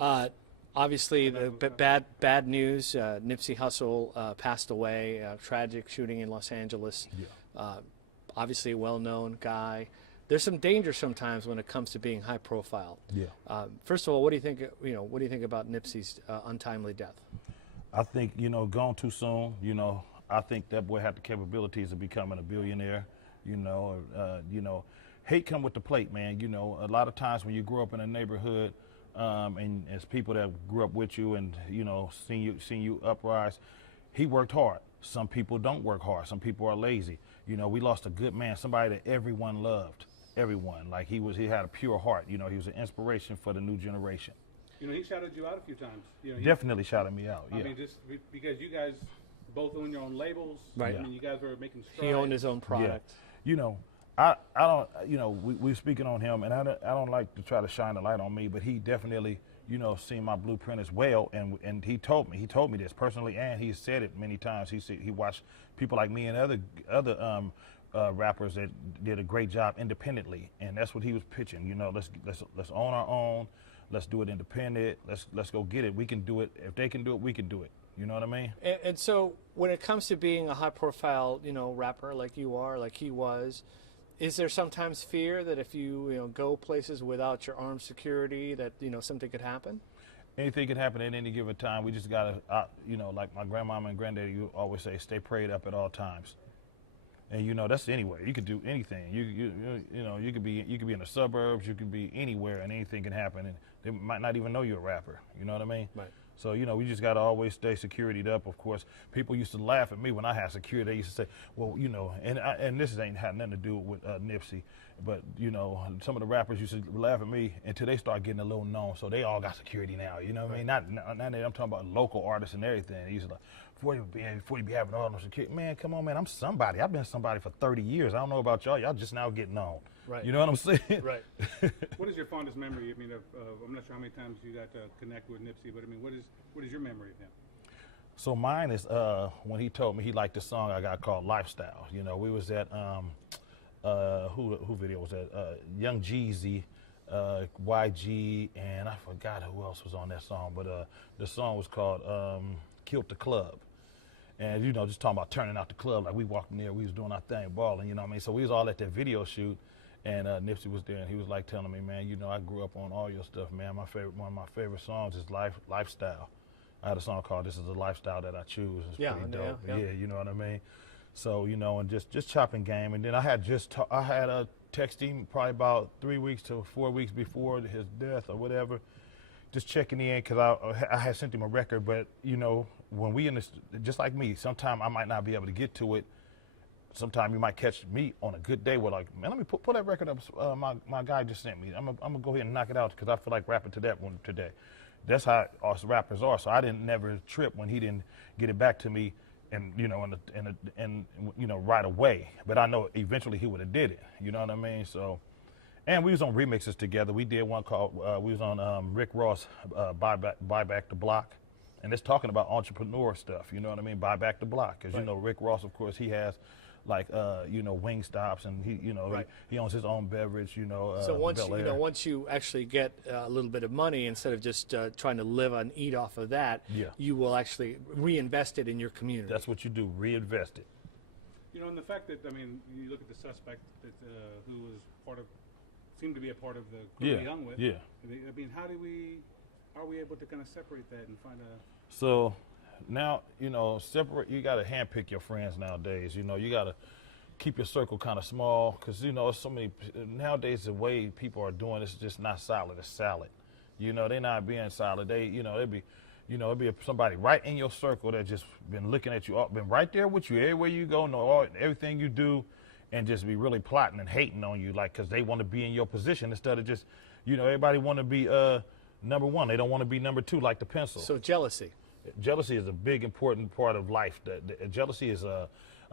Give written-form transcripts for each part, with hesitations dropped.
Obviously, the bad news. Nipsey Hussle passed away. Tragic shooting in Los Angeles. Yeah. Obviously, a well-known guy. There's some danger sometimes when it comes to being high profile. Yeah. First of all, what do you think? What do you think about Nipsey's untimely death? I think, gone too soon. I think that boy had the capabilities of becoming a billionaire. Hate come with the plate, man. A lot of times when you grow up in a neighborhood, and as people that grew up with you and seen you uprise, he worked hard. Some people don't work hard. Some people are lazy. We lost a good man, somebody that everyone loved. Everyone, like he had a pure heart. He was an inspiration for the new generation. He shouted you out a few times. Definitely shouted me out. Yeah. I mean, just because you guys both own your own labels. Right. I mean, you guys were making strides. He owned his own product. Yeah. I don't. We're speaking on him, and I don't like to try to shine the light on me, but he definitely, seen my blueprint as well, and he told me this personally, and he said it many times. He said he watched people like me and other rappers that did a great job independently, and that's what he was pitching. Let's own our own. Let's do it independent. Let's go get it. We can do it. If they can do it, we can do it. You know what I mean? And so when it comes to being a high-profile, rapper like you are, like he was, is there sometimes fear that if you go places without your armed security that something could happen? Anything can happen at any given time. We just gotta, like my grandmama and granddaddy always say, stay prayed up at all times. And that's anywhere. You could do anything. You could be in the suburbs. You could be anywhere, and anything can happen. And they might not even know you're a rapper. You know what I mean? Right. So we just gotta always stay securityed up. Of course, people used to laugh at me when I had security. They used to say, well, and this ain't had nothing to do with Nipsey, but some of the rappers used to laugh at me until they start getting a little known. So they all got security now. You know what I mean? Not I'm talking about local artists and everything. They used to like, before you be having all no security, man, come on, man, I'm somebody. I've been somebody for 30 years. I don't know about y'all. Y'all just now getting on. Right. You know what I'm saying? Right. What is your fondest memory? I mean, I'm not sure how many times you got to connect with Nipsey, but I mean, what is your memory of him? So mine is when he told me he liked the song I got called Lifestyle. We was at who video was that? Young Jeezy, YG, and I forgot who else was on that song, but the song was called Killed the Club. And just talking about turning out the club, like we walked in there, we was doing our thing, balling, So we was all at that video shoot, and Nipsey was there, and he was like telling me, man, I grew up on all your stuff, man. One of my favorite songs is Lifestyle. I had a song called "This Is the Lifestyle That I Choose." It's pretty dope. Yeah, you know what I mean. So and just chopping game, and then I had text him probably about 3 weeks to 4 weeks before his death or whatever, just checking in because I had sent him a record, but when we in this, just like me, sometime I might not be able to get to it. Sometime you might catch me on a good day where like, man, let me pull that record up. My guy just sent me. I'm gonna go ahead and knock it out because I feel like rapping to that one today. That's how us rappers are. So I didn't never trip when he didn't get it back to me, and right away. But I know eventually he would have did it. You know what I mean? So, and we was on remixes together. We did one called we was on Rick Ross Buy Back the Block. And it's talking about entrepreneur stuff, you know what I mean? Buy back the block, because right. Rick Ross, of course, he has like wing stops, and he right. he owns his own beverage, So once you actually get a little bit of money, instead of just trying to live and eat off of that, you will actually reinvest it in your community. That's what you do, reinvest it. And the fact that you look at the suspect that who was seemed to be a part of the group he hung with. Yeah. I mean, are we able to kind of separate that and find a... So now, separate, you got to handpick your friends nowadays. You got to keep your circle kind of small because, so many, nowadays the way people are doing it's just not solid, it's salad. They're not being solid. It'd be somebody right in your circle that just been looking at you, been right there with you everywhere you go, know everything you do, and just be really plotting and hating on you, like, because they want to be in your position instead of just, everybody want to be, number one. They don't want to be number two like the pencil. So jealousy. Jealousy is a big, important part of life. Jealousy is a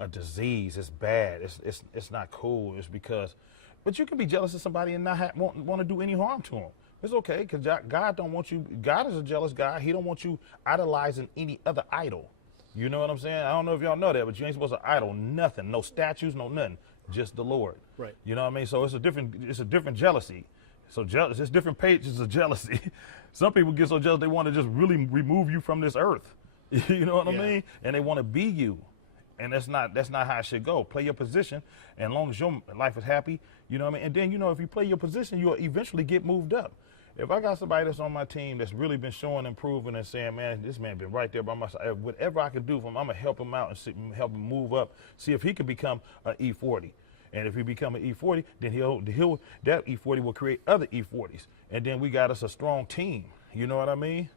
disease. It's bad. It's not cool. It's because, but you can be jealous of somebody and not want to do any harm to them. It's okay because God don't want you. God is a jealous God. He don't want you idolizing any other idol. You know what I'm saying? I don't know if y'all know that, but you ain't supposed to idol nothing. No statues, no nothing. Just the Lord. Right. You know what I mean? So it's a different jealousy. So jealous, there's different pages of jealousy. Some people get so jealous they want to just really remove you from this earth. You know what I mean? And they want to be you. And that's not how it should go. Play your position, and as long as your life is happy, you know what I mean? And then, you know, if you play your position, you'll eventually get moved up. If I got somebody that's on my team that's really been showing, improving, and saying, man, this man been right there by my side, whatever I can do for him, I'm going to help him out and help him move up, see if he can become an E-40. And if he become an E-40, then that E-40 will create other E-40s. And then we got us a strong team. You know what I mean?